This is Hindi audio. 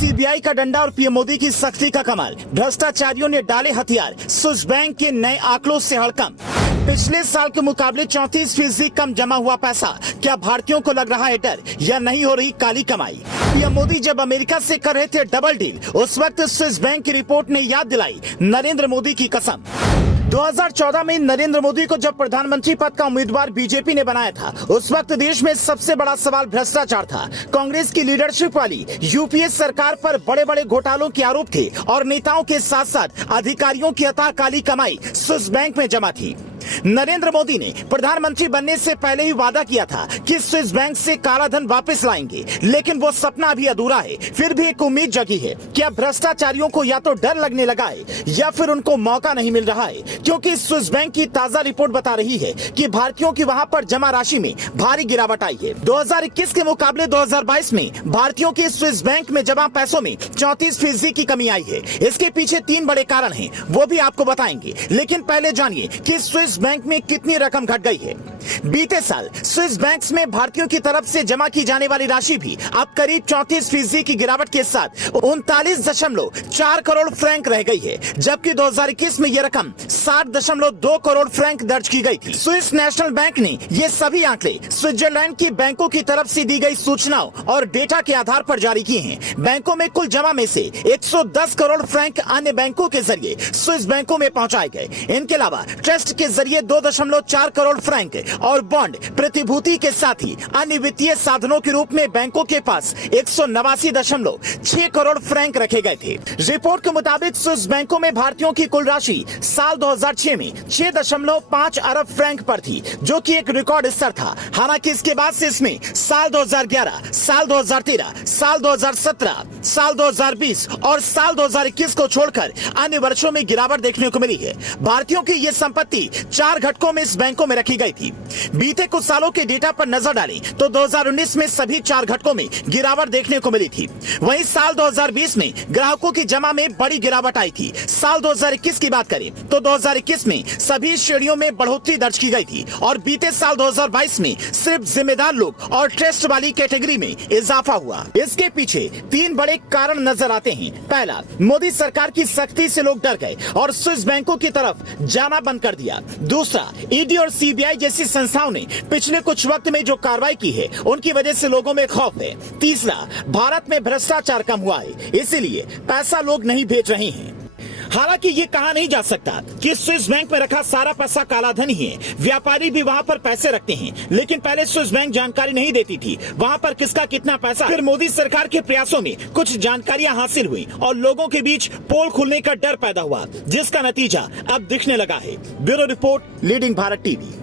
सीबीआई का डंडा और पीएम मोदी की सख्ती का कमाल। भ्रष्टाचारियों ने डाले हथियार, स्विस बैंक के नए आंकड़ों से हड़कंप। पिछले साल के मुकाबले 34% कम जमा हुआ पैसा। क्या भारतीयों को लग रहा है डर या नहीं हो रही काली कमाई? पीएम मोदी जब अमेरिका से कर रहे थे डबल डील, उस वक्त स्विस बैंक की रिपोर्ट ने याद दिलाई नरेंद्र मोदी की कसम। 2014 में नरेंद्र मोदी को जब प्रधानमंत्री पद का उम्मीदवार बीजेपी ने बनाया था, उस वक्त देश में सबसे बड़ा सवाल भ्रष्टाचार था। कांग्रेस की लीडरशिप वाली यूपीए सरकार पर बड़े बड़े घोटालों के आरोप थे और नेताओं के साथ साथ अधिकारियों की अथाह काली कमाई स्विस बैंक में जमा थी। नरेंद्र मोदी ने प्रधानमंत्री बनने से पहले ही वादा किया था कि स्विस बैंक से काला धन वापस लाएंगे, लेकिन वो सपना अभी अधूरा है। फिर भी एक उम्मीद जगी है। क्या भ्रष्टाचारियों को या तो डर लगने लगा है या फिर उनको मौका नहीं मिल रहा है, क्योंकि स्विस बैंक की ताजा रिपोर्ट बता रही है कि भारतीयों की वहां पर जमा राशि में भारी गिरावट आई है। 2021 के मुकाबले 2022 में भारतीयों के स्विस बैंक में जमा पैसों में 34% की कमी आई है। इसके पीछे 3 बड़े कारण हैं, वो भी आपको बताएंगे। लेकिन पहले जानिए कि स्विस बैंक में कितनी रकम घट गई है। बीते साल स्विस बैंक्स में भारतीयों की तरफ से जमा की जाने वाली राशि भी अब करीब 34% की गिरावट के साथ 39.4 करोड़ फ्रैंक रह गई है, जबकि 2021 में यह रकम 60.2 करोड़ फ्रैंक दर्ज की गई थी। स्विस नेशनल बैंक ने ये सभी आंकड़े स्विट्जरलैंड की बैंकों की तरफ से दी गई सूचनाओं और डेटा के आधार पर जारी किए हैं। बैंकों में कुल जमा में से 110 करोड़ फ्रैंक अन्य बैंकों के जरिए स्विस बैंकों में पहुंचाए गए। इनके अलावा ट्रस्ट के जरिए 2.4 करोड़ फ्रैंक और बॉन्ड प्रतिभूति के साथ ही अन्य वित्तीय साधनों के रूप में बैंकों के पास 189.6 करोड़ फ्रैंक रखे गए थे। रिपोर्ट के मुताबिक स्विस बैंकों में भारतीयों की कुल राशि साल 2006 में 6.5 अरब फ्रैंक पर थी, जो कि एक रिकॉर्ड स्तर था। हालांकि इसके बाद से इसमें साल 2011, साल 2013, साल 2017, साल 2020 और साल 2021 को छोड़कर अन्य वर्षों में गिरावट देखने को मिली है। भारतीयों की ये संपत्ति 4 घटकों में इस बैंकों में रखी गई थी। बीते कुछ सालों के डेटा पर नजर डालें तो 2019 में सभी 4 घटकों में गिरावट देखने को मिली थी। वहीं साल 2020 में ग्राहकों की जमा में बड़ी गिरावट आई थी। साल 2021 की बात करें तो 2021 में सभी श्रेणियों में बढ़ोतरी दर्ज की गई थी और बीते साल 2022 में सिर्फ जिम्मेदार लोग और ट्रस्ट वाली कैटेगरी में इजाफा हुआ। इसके पीछे 3 बड़े कारण नजर आते हैं। पहला, मोदी सरकार की सख्ती से लोग डर गए और स्विस बैंकों की तरफ जाना बंद कर दिया। दूसरा, ईडी और सीबीआई जैसी संस्थाओं ने पिछले कुछ वक्त में जो कार्रवाई की है, उनकी वजह से लोगों में खौफ है। तीसरा, भारत में भ्रष्टाचार कम हुआ है, इसीलिए पैसा लोग नहीं भेज रहे हैं। हालांकि ये कहा नहीं जा सकता कि स्विस बैंक में रखा सारा पैसा काला धन ही है। व्यापारी भी वहां पर पैसे रखते हैं, लेकिन पहले स्विस बैंक जानकारी नहीं देती थी वहां पर किसका कितना पैसा। फिर मोदी सरकार के प्रयासों में कुछ जानकारियां हासिल हुई और लोगों के बीच पोल खुलने का डर पैदा हुआ, जिसका नतीजा अब दिखने लगा है। Bureau report, leading Bharat TV.